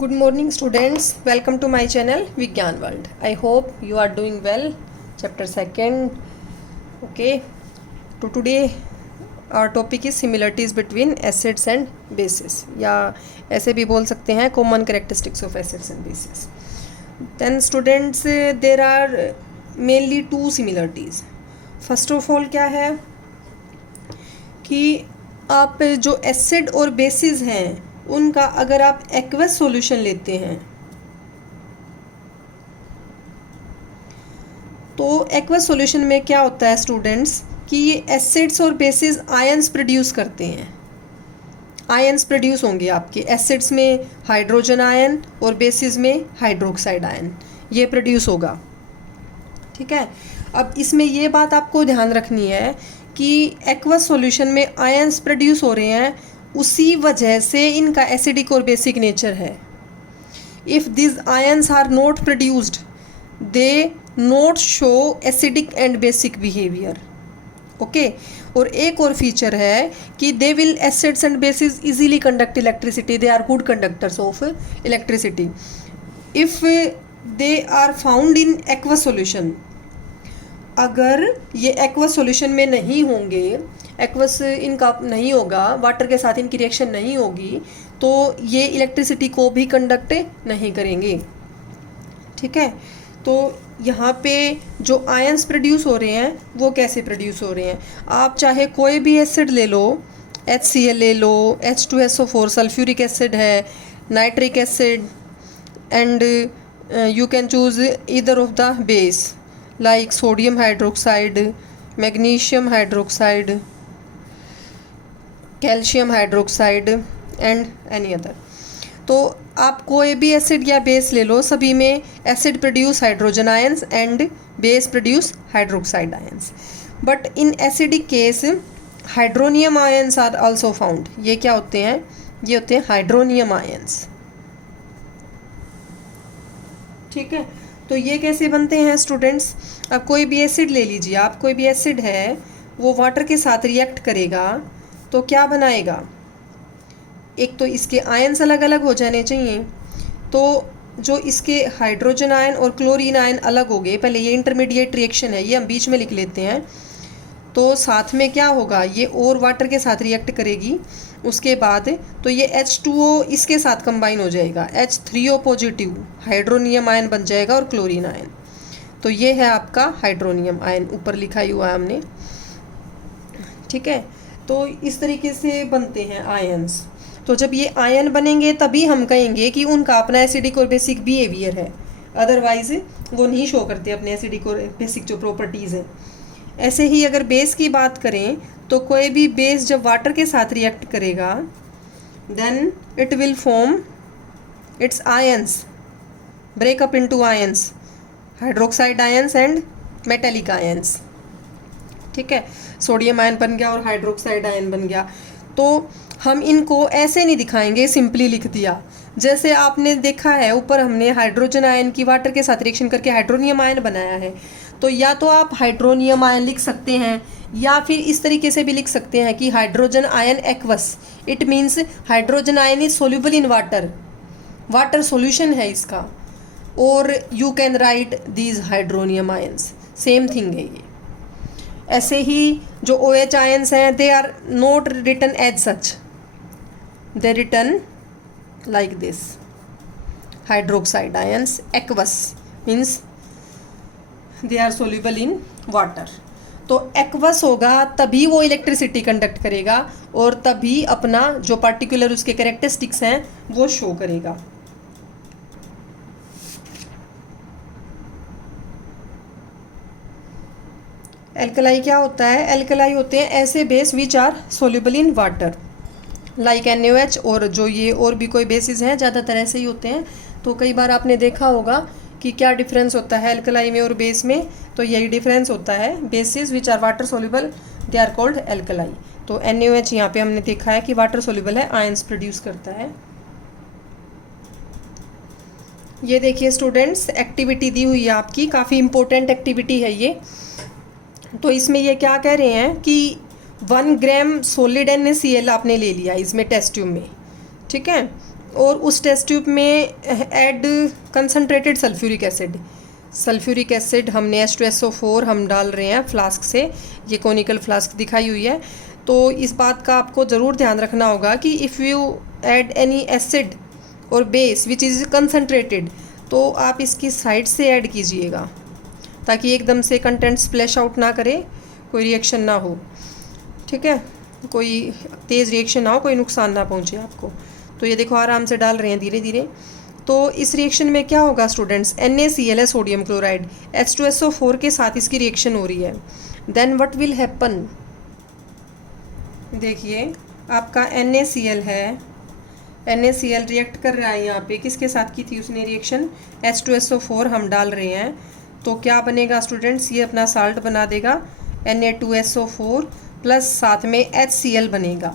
Good morning students, welcome to my channel Vigyan World. I hope you are doing well. Chapter 2nd. Okay. So today our topic is similarities between acids and bases, या ऐसे भी बोल सकते हैं common characteristics of acids and bases. Then students, there are mainly two similarities. First of all क्या है कि आप जो एसिड और बेसिस हैं उनका अगर आप एक्वस सॉल्यूशन लेते हैं तो एक्वस सॉल्यूशन में क्या होता है स्टूडेंट्स कि ये एसिड्स और बेसिस आयंस प्रोड्यूस करते हैं. आयंस प्रोड्यूस होंगे आपके एसिड्स में हाइड्रोजन आयन और बेसिस में हाइड्रोक्साइड आयन, ये प्रोड्यूस होगा. ठीक है. अब इसमें ये बात आपको ध्यान रखनी है कि एक्वस सॉल्यूशन में आयंस प्रोड्यूस हो रहे हैं, उसी वजह से इनका एसिडिक और बेसिक नेचर है. If this ions are not produced they not show acidic and basic behaviour. Okay. और एक और फीचर है कि they will acids and bases easily conduct electricity, they are good conductors of electricity. If they are found in aqueous solution, अगर ये aqueous solution में नहीं होंगे, एक्वस इनका नहीं होगा, वाटर के साथ इनकी रिएक्शन नहीं होगी, तो ये इलेक्ट्रिसिटी को भी कंडक्ट नहीं करेंगे. ठीक है. तो यहाँ पे जो आयंस प्रोड्यूस हो रहे हैं वो कैसे प्रोड्यूस हो रहे हैं, आप चाहे कोई भी एसिड ले लो, HCl ले लो, H2SO4 सल्फ्यूरिक एसिड है, nitric acid, and you can choose either of the base like sodium hydroxide, magnesium hydroxide, calcium hydroxide and any other. तो आप कोई भी एसिड या बेस ले लो, सभी में acid produce hydrogen ions and base produce hydroxide ions. But in acidic case hydronium ions are also found. ये क्या होते हैं? ये होते हैं हाइड्रोनियम आयंस. ठीक है. तो ये कैसे बनते हैं स्टूडेंट्स? अब कोई भी एसिड ले लीजिए, आप कोई भी एसिड है वो वाटर के साथ रिएक्ट करेगा तो क्या बनाएगा? एक तो इसके आयंस अलग अलग हो जाने चाहिए, तो जो इसके हाइड्रोजन आयन और क्लोरीन आयन अलग हो गए, पहले ये इंटरमीडिएट रिएक्शन है, ये हम बीच में लिख लेते हैं. तो साथ में क्या होगा, ये और वाटर के साथ रिएक्ट करेगी, उसके बाद तो ये H2O इसके साथ कंबाइन हो जाएगा, H3O पॉजिटिव हाइड्रोनियम आयन बन जाएगा और क्लोरीन आयन. तो ये है आपका हाइड्रोनियम आयन, ऊपर लिखा ही हुआ है हमने. ठीक है. तो इस तरीके से बनते हैं आयंस. तो जब ये आयन बनेंगे तभी हम कहेंगे कि उनका अपना एसिडिक और बेसिक बिहेवियर है, अदरवाइज वो नहीं शो करते अपने एसिडिक और बेसिक जो प्रॉपर्टीज़ हैं. ऐसे ही अगर बेस की बात करें तो कोई भी बेस जब वाटर के साथ रिएक्ट करेगा then it will form its ions, breakup into ions, hydroxide ions and metallic ions. ठीक है. सोडियम आयन बन गया और हाइड्रोक्साइड आयन बन गया. तो हम इनको ऐसे नहीं दिखाएंगे सिंपली लिख दिया. जैसे आपने देखा है ऊपर हमने हाइड्रोजन आयन की वाटर के साथ रिएक्शन करके हाइड्रोनियम आयन बनाया है, तो या तो आप हाइड्रोनियम आयन लिख सकते हैं या फिर इस तरीके से भी लिख सकते हैं कि hydrogen ion aqueous. It means hydrogen ion is soluble in water, water solution है इसका. और you can write these hydronium ions, same thing है ये. ऐसे ही जो OH आयंस हैं they are not written as such, they written like this. Hydroxide ions aqueous means they are soluble in water. तो एक्वस होगा तभी वो इलेक्ट्रिसिटी कंडक्ट करेगा और तभी अपना जो पार्टिकुलर उसके कैरेक्टरिस्टिक्स हैं वो शो करेगा. एल्कलाई क्या होता है? एल्कलाई होते हैं ऐसे base which are soluble in water like NaOH, और जो ये और भी कोई बेसिस हैं ज़्यादातर ऐसे ही होते हैं. तो कई बार आपने देखा होगा कि क्या डिफरेंस होता है एल्कलाई में और बेस में, तो यही डिफरेंस होता है. Bases which are water soluble they are called alkali. तो NaOH यहाँ पे हमने देखा है कि वाटर सोल्यूबल है, आयंस प्रोड्यूस करता है. ये देखिए स्टूडेंट्स, एक्टिविटी दी हुई है आपकी, काफ़ी इंपॉर्टेंट एक्टिविटी है ये. तो इसमें ये क्या कह रहे हैं कि 1 ग्राम सॉलिड NaCl आपने ले लिया इसमें टेस्ट ट्यूब में. ठीक है. और उस टेस्ट ट्यूब में ऐड कंसनट्रेटेड सल्फ्यूरिक एसिड हमने H2SO4 हम डाल रहे हैं फ्लास्क से, ये कोनिकल फ्लास्क दिखाई हुई है। तो इस बात का आपको ज़रूर ध्यान रखना होगा कि if you add any acid और बेस विच इज़ कंसनट्रेटेड, तो आप इसकी साइड से ऐड कीजिएगा ताकि एकदम से कंटेंट स्प्लैश आउट ना करे, कोई रिएक्शन ना हो, ठीक है, कोई तेज़ रिएक्शन ना हो, कोई नुकसान ना पहुंचे आपको। तो ये देखो आराम से डाल रहे हैं धीरे धीरे। तो इस रिएक्शन में क्या होगा स्टूडेंट्स, NaCl है सोडियम क्लोराइड, H2SO4 के साथ इसकी रिएक्शन हो रही है। देन व्हाट विल हैपन, देखिए आपका NaCl है, NaCl रिएक्ट कर रहा है यहाँ पे, किसके साथ की थी उसने रिएक्शन, H2SO4 हम डाल रहे हैं। तो क्या बनेगा स्टूडेंट्स, ये अपना साल्ट बना देगा Na2SO4 प्लस साथ में HCl बनेगा।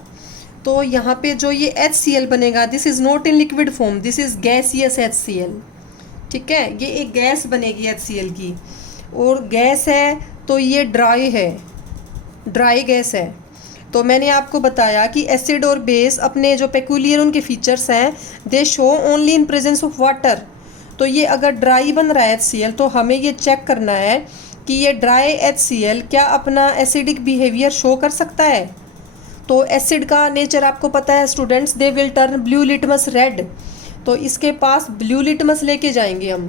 तो यहाँ पे जो ये HCl बनेगा, this is not in liquid form, this is gaseous HCl, ठीक है, ये एक गैस बनेगी HCl की, और गैस है तो ये ड्राई है, ड्राई गैस है। तो मैंने आपको बताया कि एसिड और बेस अपने जो पेक्यूलियर उनके फीचर्स हैं, दे show only in presence of water. तो ये अगर ड्राई बन रहा है HCl, तो हमें ये चेक करना है कि ये ड्राई HCl क्या अपना एसिडिक बिहेवियर शो कर सकता है। तो एसिड का नेचर आपको पता है students, they will turn blue litmus red. तो इसके पास ब्लू लिटमस लेके जाएंगे हम,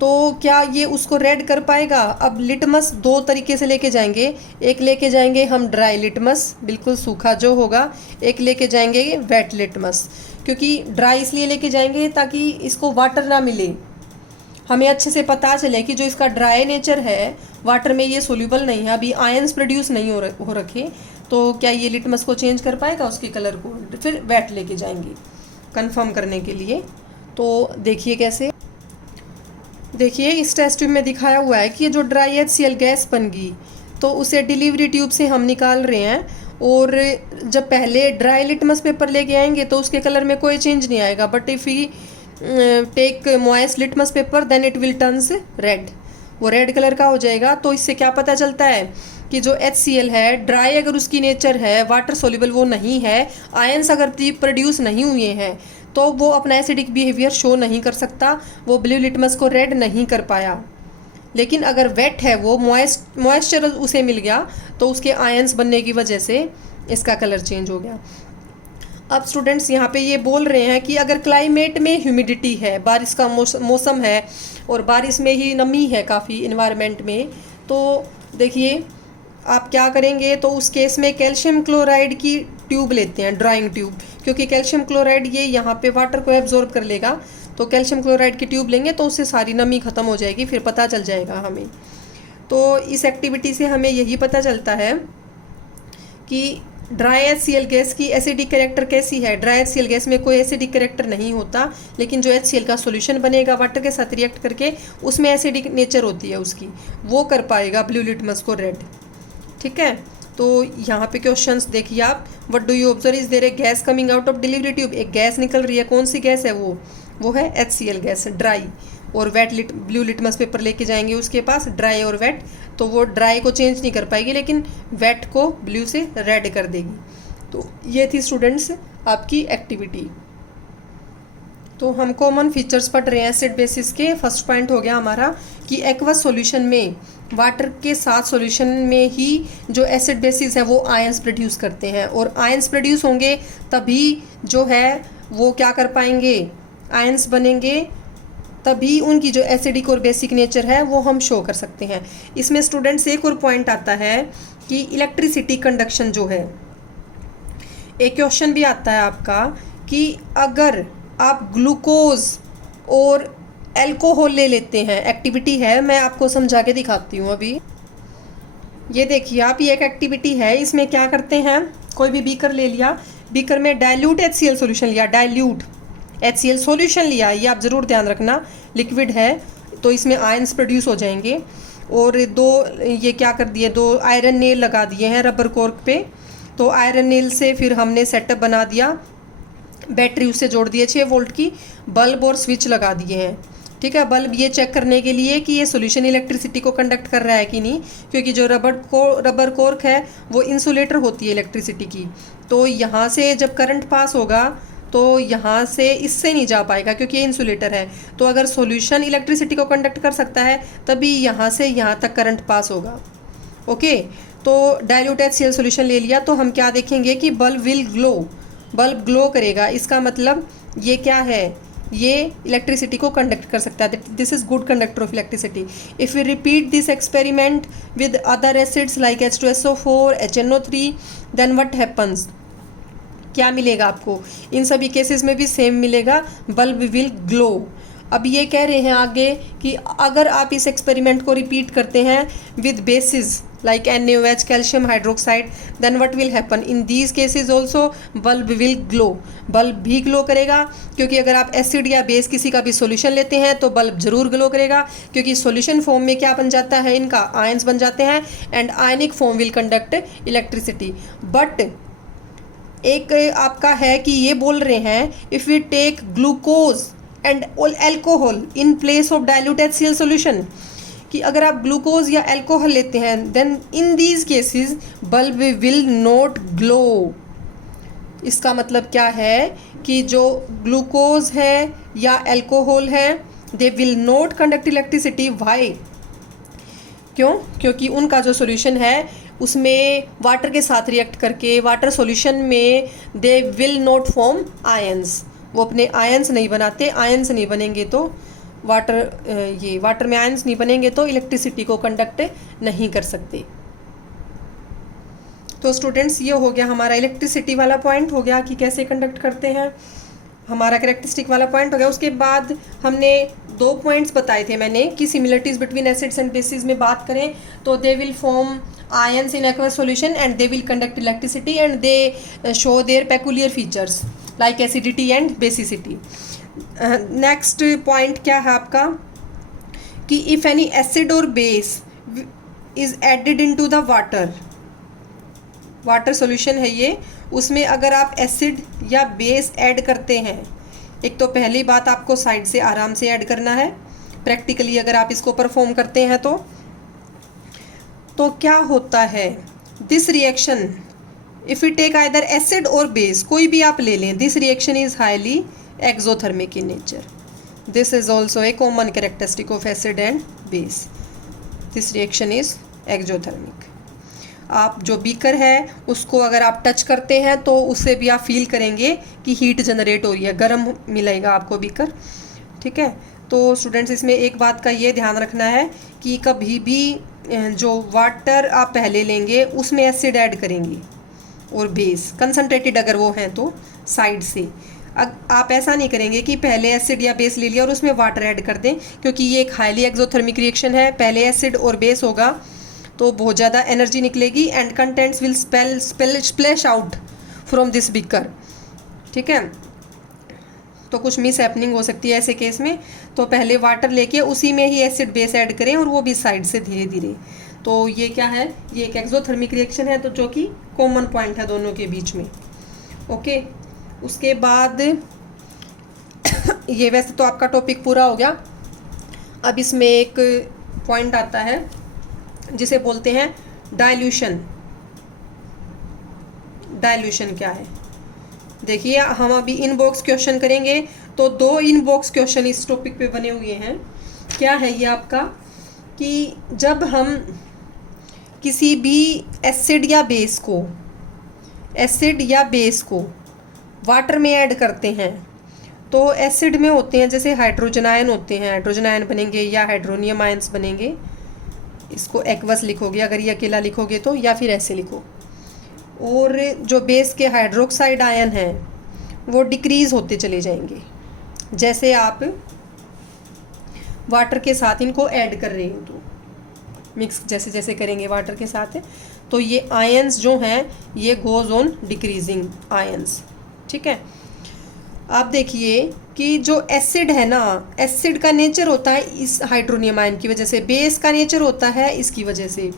तो क्या ये उसको रेड कर पाएगा। अब लिटमस दो तरीके से लेके जाएंगे, एक लेके जाएंगे हम ड्राई लिटमस, बिल्कुल सूखा जो होगा, एक लेके जाएंगे वेट लिटमस। क्योंकि ड्राई इसलिए लेके जाएंगे ताकि इसको वाटर ना मिले, हमें अच्छे से पता चले कि जो इसका ड्राई नेचर है वाटर में ये सोल्यूबल नहीं है, अभी आयंस प्रोड्यूस नहीं हो रखे, तो क्या ये लिटमस को चेंज कर पाएगा उसके कलर को। फिर वेट लेके जाएंगे कंफर्म करने के लिए। तो देखिए कैसे, देखिए इस टेस्ट ट्यूब में दिखाया हुआ है कि ये जो ड्राई HCl गैस बन गई, तो उसे डिलीवरी ट्यूब से हम निकाल रहे हैं, और जब पहले ड्राई लिटमस पेपर लेके आएंगे तो उसके कलर में कोई चेंज नहीं आएगा, but if we take moist litmus paper then it will turns red, वो रेड कलर का हो जाएगा। तो इससे क्या पता चलता है कि जो HCl है ड्राई, अगर उसकी नेचर है वाटर सोल्यूबल वो नहीं है, आयंस अगर प्रोड्यूस नहीं हुए हैं, तो वो अपना एसिडिक बिहेवियर शो नहीं कर सकता, वो ब्लू लिटमस को रेड नहीं कर पाया। लेकिन अगर वेट है, वो मॉइस्चर उसे मिल गया, तो उसके आयंस बनने की वजह से इसका कलर चेंज हो गया। अब स्टूडेंट्स यहाँ पे ये बोल रहे हैं कि अगर क्लाइमेट में ह्यूमिडिटी है, बारिश का मौसम है और बारिश में ही नमी है काफ़ी इन्वायरमेंट में, तो देखिए आप क्या करेंगे, तो उस केस में कैल्शियम क्लोराइड की ट्यूब लेते हैं, ड्राइंग ट्यूब, क्योंकि कैल्शियम क्लोराइड ये यहाँ पे वाटर को एब्जॉर्ब कर लेगा। तो कैल्शियम क्लोराइड की ट्यूब लेंगे तो उससे सारी नमी ख़त्म हो जाएगी, फिर पता चल जाएगा हमें। तो इस एक्टिविटी से हमें यही पता चलता है कि ड्राई HCl गैस की एसिडिक कैरेक्टर कैसी है। ड्राई HCl गैस में कोई एसिडिक कैरेक्टर नहीं होता, लेकिन जो HCl का सॉल्यूशन बनेगा वाटर के साथ रिएक्ट करके, उसमें एसिडिक नेचर होती है उसकी, वो कर पाएगा ब्लू लिटमस को रेड, ठीक है। तो यहाँ पे क्वेश्चंस देखिए आप, what do you observe, is there a gas coming out of delivery tube, एक गैस निकल रही है, कौन सी गैस है वो है HCl गैस ड्राई। और वेट ब्लू लिटमस पेपर लेके जाएंगे उसके पास, ड्राई और वेट, तो वो ड्राई को चेंज नहीं कर पाएगी, लेकिन वेट को ब्लू से रेड कर देगी। तो ये थी स्टूडेंट्स आपकी एक्टिविटी। तो हम कॉमन फीचर्स पढ़ रहे हैं एसिड बेसिस के। फर्स्ट पॉइंट हो गया हमारा कि एक्वस सॉल्यूशन में, वाटर के साथ सॉल्यूशन में ही जो एसिड बेसिस है वो आयंस प्रोड्यूस करते हैं, और आयंस प्रोड्यूस होंगे तभी जो है वो क्या कर पाएंगे, आयंस बनेंगे, तभी उनकी जो एसिडिक और बेसिक नेचर है वो हम शो कर सकते हैं। इसमें स्टूडेंट्स एक और पॉइंट आता है कि इलेक्ट्रिसिटी कंडक्शन जो है, एक क्वेश्चन भी आता है आपका कि अगर आप ग्लूकोज और अल्कोहल ले लेते हैं, एक्टिविटी है, मैं आपको समझा के दिखाती हूँ अभी। ये देखिए आप, ये एक एक्टिविटी है, इसमें क्या करते हैं, कोई भी बीकर ले लिया, बीकर में डाइल्यूट HCl सॉल्यूशन लिया, डाइल्यूट HCl सॉल्यूशन लिया, ये आप ज़रूर ध्यान रखना, लिक्विड है तो इसमें आयंस प्रोड्यूस हो जाएंगे। और ये क्या कर दिए, 2 आयरन नेल लगा दिए हैं रबर कॉर्क पे। तो आयरन नेल से फिर हमने सेटअप बना दिया, बैटरी उससे जोड़ दिए 6 वोल्ट की, बल्ब और स्विच लगा दिए हैं, ठीक है। बल्ब ये चेक करने के लिए कि ये सॉल्यूशन इलेक्ट्रिसिटी को कंडक्ट कर रहा है कि नहीं, क्योंकि जो रबर कॉर्क है वो इंसुलेटर होती है इलेक्ट्रिसिटी की। तो यहाँ से जब करंट पास होगा तो यहाँ से इससे नहीं जा पाएगा क्योंकि ये इंसुलेटर है। तो अगर सॉल्यूशन इलेक्ट्रिसिटी को कंडक्ट कर सकता है तभी यहाँ से यहाँ तक करंट पास होगा। ओके, तो डाइल्यूट HCl सॉल्यूशन ले लिया। तो हम क्या देखेंगे कि bulb will glow, bulb glow करेगा। इसका मतलब ये क्या है, ये इलेक्ट्रिसिटी को कंडक्ट कर सकता है। This is good conductor of electricity. If we repeat this experiment with other acids like H2SO4, HNO3, then what happens, क्या मिलेगा आपको, इन सभी केसेस में भी सेम मिलेगा, बल्ब विल ग्लो। अब ये कह रहे हैं आगे कि अगर आप इस एक्सपेरिमेंट को रिपीट करते हैं with bases like NaOH, calcium hydroxide, then what will happen in these cases also, bulb will glow. Bulb भी ग्लो करेगा क्योंकि अगर आप एसिड या बेस किसी का भी सॉल्यूशन लेते हैं तो बल्ब जरूर ग्लो करेगा, क्योंकि सॉल्यूशन फॉर्म में क्या बन जाता है, इनका आयंस बन जाते हैं, and ionic form will conduct electricity. But एक आपका है कि ये बोल रहे हैं if we take glucose and alcohol in place of dilute HCl solution, कि अगर आप ग्लूकोज या एल्कोहल लेते हैं then in these cases bulb will not glow. इसका मतलब क्या है कि जो ग्लूकोज है या एल्कोहल है they will not conduct electricity. Why, क्यों, क्योंकि उनका जो सॉल्यूशन है उसमें वाटर के साथ रिएक्ट करके वाटर सॉल्यूशन में दे विल नॉट फॉर्म आयंस, वो अपने आयंस नहीं बनाते। आयंस नहीं बनेंगे तो वाटर में आयंस नहीं बनेंगे तो इलेक्ट्रिसिटी को कंडक्ट नहीं कर सकते। तो स्टूडेंट्स ये हो गया हमारा इलेक्ट्रिसिटी वाला पॉइंट हो गया कि कैसे कंडक्ट करते हैं, हमारा कैरेक्टरिस्टिक वाला पॉइंट हो गया। उसके बाद हमने 2 पॉइंट्स बताए थे मैंने कि similarities between acids and bases में बात करें तो they will form ions in aqueous solution and they will conduct electricity and they show their peculiar features like acidity and basicity. Next point क्या है आपका कि इफ़ एनी एसिड और base is added into the water solution है ये, उसमें अगर आप एसिड या बेस ऐड करते हैं, एक तो पहली बात आपको साइड से आराम से ऐड करना है, प्रैक्टिकली अगर आप इसको परफॉर्म करते हैं तो क्या होता है, this reaction if you take either acid और बेस कोई भी आप ले लें, this reaction is highly exothermic in nature. This is also a common characteristic of acid and base, this reaction is exothermic. आप जो बीकर है उसको अगर आप टच करते हैं तो उससे भी आप फील करेंगे कि हीट जनरेट हो रही है, गर्म मिलेगा आपको बीकर। ठीक है, तो स्टूडेंट्स इसमें एक बात का ये ध्यान रखना है कि कभी भी जो वाटर आप पहले लेंगे उसमें एसिड ऐड करेंगे और बेस कंसनट्रेटेड अगर वो हैं तो साइड से। आप ऐसा नहीं करेंगे कि पहले एसिड या बेस ले लिया और उसमें वाटर ऐड कर दें, क्योंकि ये एक हाईली एक्सोथर्मिक रिएक्शन है। पहले एसिड और बेस होगा तो बहुत ज़्यादा एनर्जी निकलेगी and contents will splash out from this beaker. ठीक है, तो कुछ मिस हैपनिंग हो सकती है ऐसे केस में। तो पहले वाटर लेके उसी में ही एसिड बेस ऐड करें और वो भी साइड से धीरे धीरे। तो ये क्या है, ये एक एक्सोथर्मिक रिएक्शन है, तो जो कि कॉमन पॉइंट है दोनों के बीच में। ओके, उसके बाद ये वैसे तो आपका टॉपिक पूरा हो गया। अब इसमें एक पॉइंट आता है जिसे बोलते हैं डाइल्यूशन। डाइल्यूशन क्या है, देखिए हम अभी इनबॉक्स क्वेश्चन करेंगे तो 2 इनबॉक्स क्वेश्चन इस टॉपिक पे बने हुए हैं। क्या है ये आपका कि जब हम किसी भी एसिड या बेस को वाटर में ऐड करते हैं तो एसिड में होते हैं जैसे हाइड्रोजन आयन होते हैं, हाइड्रोजन आयन बनेंगे या हाइड्रोनियम आयन्स बनेंगे। इसको एक्वस लिखोगे अगर ये अकेला लिखोगे तो, या फिर ऐसे लिखो। और जो बेस के हाइड्रोक्साइड आयन हैं वो डिक्रीज होते चले जाएंगे जैसे आप वाटर के साथ इनको ऐड कर रहे हो, तो मिक्स जैसे जैसे करेंगे वाटर के साथ, तो ये आयन्स जो हैं ये गोज ऑन डिक्रीजिंग आयन्स। ठीक है, आप देखिए कि जो एसिड है ना, एसिड का नेचर होता है इस हाइड्रोनियम आयन की वजह से, बेस का नेचर होता है इसकी वजह से।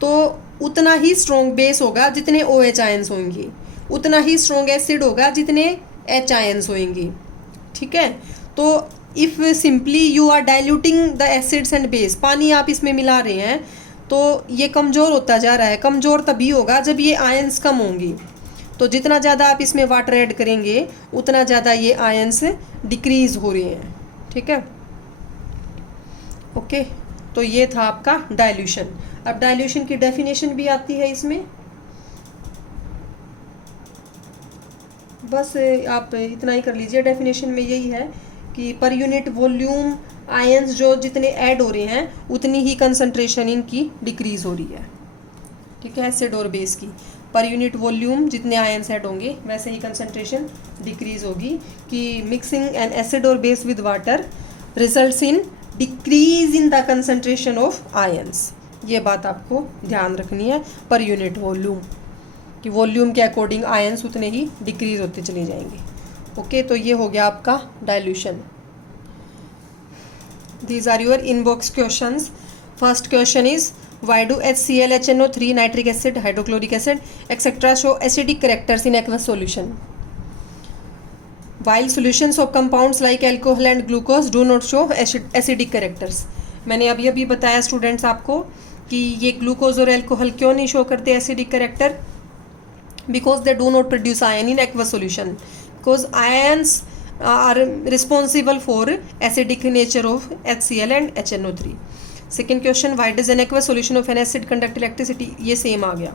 तो उतना ही स्ट्रॉन्ग बेस होगा जितने OH आयन्स होंगे, उतना ही स्ट्रॉन्ग एसिड होगा जितने H आयन्स होंगे। ठीक है, तो if simply you are diluting the acids and base, पानी आप इसमें मिला रहे हैं तो ये कमज़ोर होता जा रहा है। कमज़ोर तभी होगा जब ये आयन्स कम होंगी। तो जितना ज़्यादा आप इसमें वाटर ऐड करेंगे उतना ज़्यादा ये आयंस डिक्रीज हो रहे हैं। ठीक है, ओके। तो ये था आपका डाइल्यूशन। अब डाइल्यूशन की डेफिनेशन भी आती है इसमें, बस आप इतना ही कर लीजिए। डेफिनेशन में यही है कि पर यूनिट वॉल्यूम आयंस जो जितने ऐड हो रहे हैं उतनी ही कंसंट्रेशन इनकी डिक्रीज हो रही है। ठीक है, एसिड और बेस की पर यूनिट वॉल्यूम जितने आयंस ऐड होंगे वैसे ही कंसंट्रेशन डिक्रीज होगी। कि मिक्सिंग एन एसिड और base with water results in decrease in the concentration of ions. ये बात आपको ध्यान रखनी है, पर यूनिट वॉल्यूम कि वॉल्यूम के अकॉर्डिंग आयंस उतने ही डिक्रीज होते चले जाएंगे। ओके, तो ये हो गया आपका dilution. These are your inbox questions. First question is, why do HCl, HNO3, nitric acid, hydrochloric acid, etc. show acidic characters in aqueous solution, while solutions of compounds like alcohol and glucose do not show acidic characters? मैंने अभी अभी बताया students आपको कि ये glucose और alcohol क्यों नहीं शो करते acidic character, because they do not produce ion in aqueous solution, because ions are responsible for acidic nature of HCl and HNO3. Second question, why does an aqueous solution of an acid conduct electricity? ये same आ गया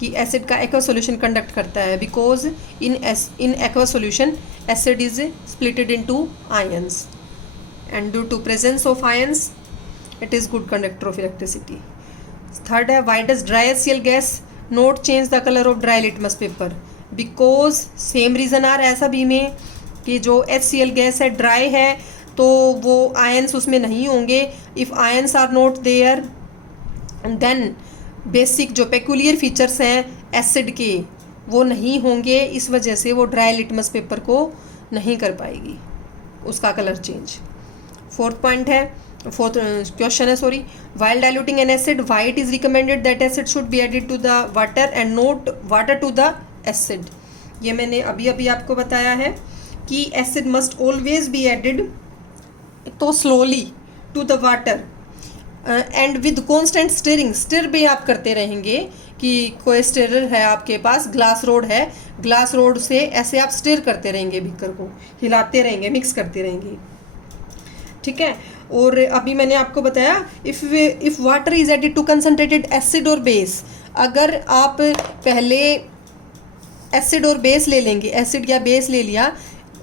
कि acid का aqueous solution conduct करता है, because in aqueous solution acid is splitted into ions and due to presence of ions it is good conductor of electricity. Third है, why does dry HCl gas not change the color of dry litmus paper? Because same reason आ रहा है सभी में कि जो HCl gas है dry है तो वो आयंस उसमें नहीं होंगे। If ions are not there then basic जो पेकुलियर फीचर्स हैं एसिड के वो नहीं होंगे, इस वजह से वो ड्राई लिटमस पेपर को नहीं कर पाएगी उसका कलर चेंज। फोर्थ क्वेश्चन है sorry, while diluting an acid why it is recommended that acid should be added to the water and not water to the acid. ये मैंने अभी अभी आपको बताया है कि acid must always be added to slowly to the water and with constant stirring. Stir भी आप करते रहेंगे कि कोई स्टिरर है आपके पास, ग्लास रोड है, ग्लास रोड से ऐसे आप स्टिर करते रहेंगे, बीकर को हिलाते रहेंगे, मिक्स करते रहेंगे। ठीक है, और अभी मैंने आपको बताया if water is added to concentrated acid और बेस, अगर आप पहले एसिड और बेस ले लेंगे, एसिड या बेस ले लिया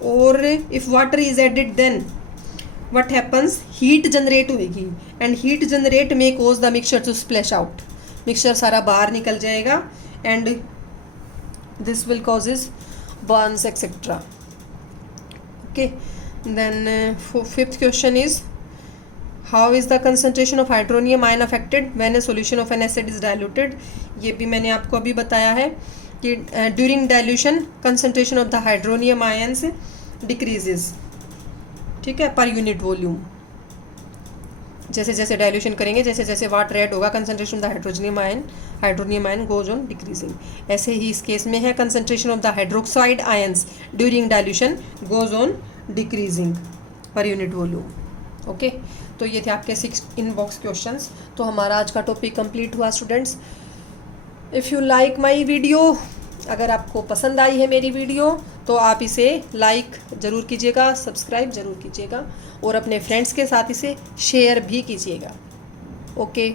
और if water is added then what happens, heat generate होएगी एंड हीट जनरेट में cause the mixture to splash out, mixture सारा बाहर निकल जाएगा and this will causes burns etcetera. Okay, then fifth question is, how is the concentration of hydronium ion affected when a solution of an acid is diluted? ये भी मैंने आपको अभी बताया है कि during dilution concentration of the hydronium ions decreases. ठीक है, पर यूनिट वॉल्यूम जैसे जैसे डाइल्यूशन करेंगे, जैसे जैसे वाटर ऐड होगा, concentration of the hydronium ion goes on decreasing. ऐसे ही इस केस में है, concentration of the hydroxide ions during dilution goes on decreasing per unit volume. Okay, तो ये थे आपके 6 इनबॉक्स क्वेश्चंस। तो हमारा आज का टॉपिक कंप्लीट हुआ students. If you like my video, अगर आपको पसंद आई है मेरी वीडियो तो आप इसे लाइक ज़रूर कीजिएगा, सब्सक्राइब ज़रूर कीजिएगा और अपने फ्रेंड्स के साथ इसे शेयर भी कीजिएगा। ओके।